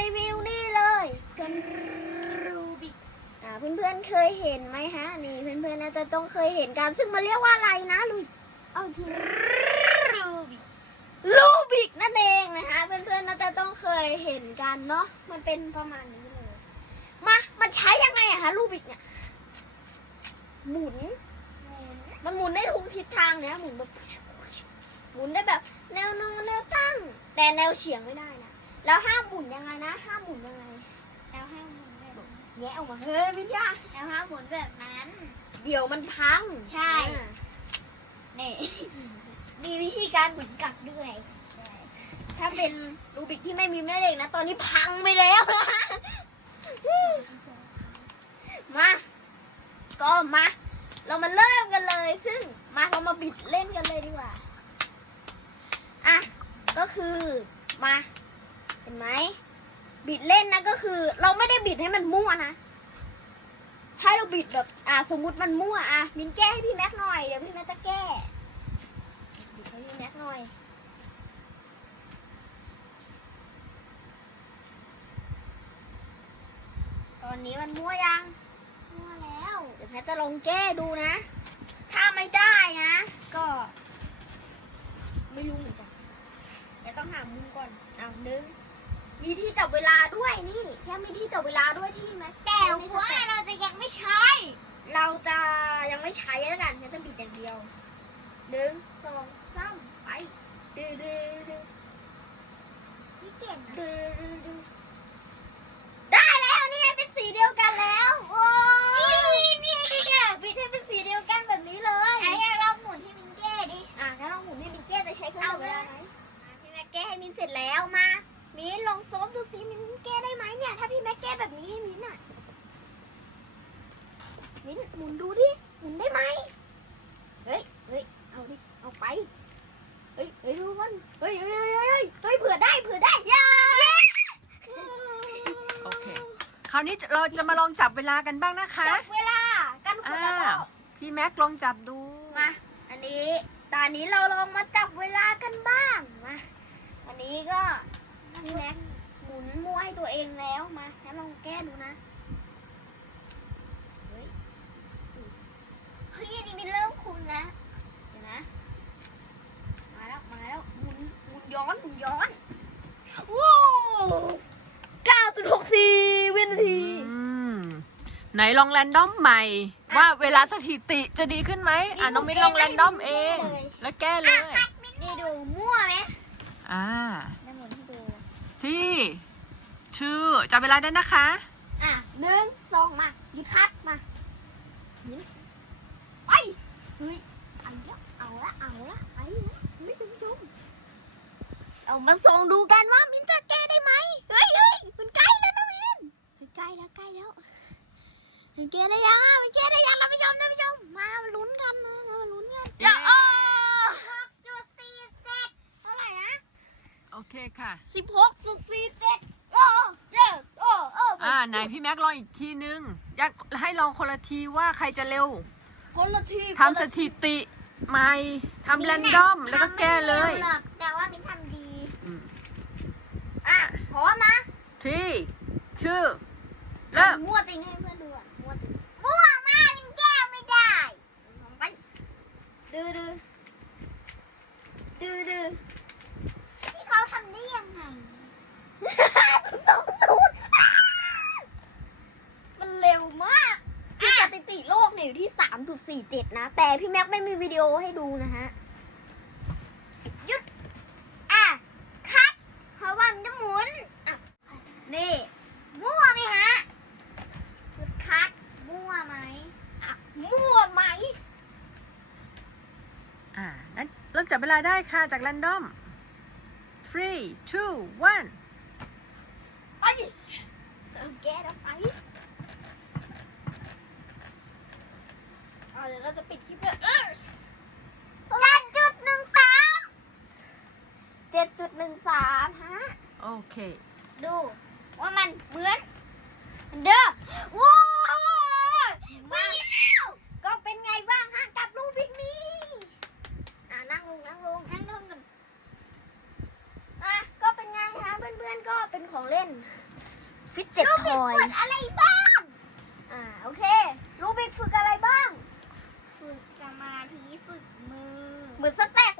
รีวิวนี่เลยกันรูบิกอ่าเพื่อนๆเคยเห็นไหมฮะ นี่เพื่อนๆน่าจะต้องเคยเห็นกัน ซึ่งมันเรียกว่าอะไรนะลุยเอาทีรูบิกรูบิกนั่นเองนะคะเพื่อนๆน่าจะต้องเคยเห็นกันเนาะมันเป็นประมาณนี้เลยมามันใช้ยังไงอะคะรูบิกเนี่ยหมุนมันหมุนได้ทุกทิศทางเนี่ยหมุนแบบหมุนได้แบบ แนวนอนแนวตั้ง แต่แนวเฉียงไม่ได้นะ แล้วห้ามหมุนยังไงนะ ห้ามหมุนยังไง แล้วห้ามหมุนแบบแงะออกมาเฮ้ยวิทยาแล้วห้ามหมุนแบบนั้น เดี๋ยวมันพังใช่ อ่านี่ มีวิธีการหมุนกลับด้วย ถ้าเป็นรูบิกที่ไม่มีแม่เหล็กนะ ตอนนี้พังไปแล้วนะมา ก็มา เรามาเริ่มกันเลย ซึ่งมาเรามาบิดเล่นกันเลยดีกว่า อะ ก็คือมาเห็นไหมบิดเล่นนะก็คือ เราไม่ได้บิดให้มันมั่วนะให้เราบิดแบบอะสมมุติมันมั่วอะมินแก้ให้พี่แม็กหน่อยเดี๋ยวพี่แม็กจะแก้บิดให้พี่แม็กหน่อยตอนนี้มันมั่วยังมั่วแล้ว เดี๋ยวแพทจะลองแก้ดูนะ ถ้าไม่ได้นะ ก็ ไม่รู้เหมือนกันเดี๋ยวต้องหามุมก่อนเอานึง มีที่จับเวลาด้วยนี่แค่มีที่จับเวลาด้วยที่ไหมแต่ว่าเราจะยังไม่ใช้ เราจะยังไม่ใช้แล้วกันแค่จะบิดอย่างเดียวหนึ่งสองสามไปดื้อดื้อดื้อพี่เก่งนะดื้อดื้อ ดูสิมินแก้ได้ไหมเนี่ยถ้าพี่แม็กแก้แบบนี้ให้มินอะมินหมุนดูดิหมุนได้ไหมเฮ้ยเฮ้ยเอาดิเอาไปเฮ้ยเฮ้ยทุกคนเฮ้ยเฮ้ยเฮ้ยเฮ้ยเฮ้ยเฮ้ยเผื่อได้เผื่อได้เย้โอเคคราวนี้เราจะมาลองจับเวลากันบ้างนะคะจับเวลากันคนละรอบพี่แม็กลองจับดูมาอันนี้ตอนนี้เราลองมาจับเวลากันบ้างมาอันนี้ก็พี่แม็ก หมุนมั่วให้ตัวเองแล้วมางั้นลองแก้ดูนะ เฮ้ยเฮ้ยอันนี้มินเริ่มคุ้นแล้วเดี๋ยวนะ มาแล้วมาแล้วหมุนหมุนย้อนหมุนย้อนว้าว9.64วินาทีอืมไหนลองแรนดอมใหม่ ว่าเวลาสถิติจะดีขึ้นไหมอะน้องมิ้นลองแรนดอมเอง แล้วแก้เลย นี่ดูมั่วไหมอ่าได้หมุนให้ดู ที่ชื่อจับเวลาได้นะคะ อะหนึ่งสองมาหยุดคัดมาหนี่ไปเฮ้ยเอาละเอาละเอาละไปละเฮ้ยคุณผู้ชมเอามาส่องดูกันว่ามินจะแก้ได้ไหมเฮ้ยเฮ้ยมันใกล้แล้วนะมินเฮ้ยใกล้แล้วใกล้แล้วมันแก้ได้ยังอะมันแก้ได้ยังท่านผู้ชมท่านผู้ชมมามาลุ้นกันนะมาลุ้นกัน เย้ โอ้หกจุดสี่เจ็ดเท่าไหร่นะ โอเคค่ะ สิบหกจุดสี่เจ็ดโอ้เย้โอ้โอ้อ่าไหนพี่แม็กลองอีกทีนึง อยากให้ลองคนละทีว่าใครจะเร็วคนละทีทำสถิติใหม่ทำแรนดอมแล้วก็แก้เลย ทำไม่ร็วหรอกแต่ว่ามินทำดีอืม อะพร้อมนะที่ชื่อเริ่มมั่วจริงให้เพื่อนดูอะมั่วจริงมั่วมากมินแก้ไม่ได้ไปดื้อดื้อดื้อดื้อ ที่เขาทำได้ยังไง สองศูนย์มันเร็วมากคือสถิติโลกเนี่ย อยู่ที่สามจุดสี่เจ็ดนะ แต่พี่แม็กไม่มีวิดีโอให้ดูนะฮะอะคัดเพราะว่ามันจะหมุนอะนี่มั่วไหมฮะจุดคัดมั่วไหมอะมั่วไหมอ่านั้นเริ่มจับเวลาได้ค่ะจากแรนดอม three two one ไปเติมแก้แล้วไป เจะปิดคลิปเลยเจ็ดจุดหนึ่งสามเจ็ดจุดหนึ่งสามฮะ โอเค ดูว่ามันเหมือนเดิมว้าวว้าวก็เป็นไงบ้างฮะกับลูกบิ๊กนี่อ่านั่งลงนั่งลงนั่งลงกันอะก็เป็นไงฮะเพื่อนๆก็เป็นของเล่น ฟิตเจ็ดคอยอะไรบ้าง อ่าโอเค ลูกบิ๊กฝึกอะไรบ้าง ฝึกสมาธิฝึกมือ เหมือนสเต็ก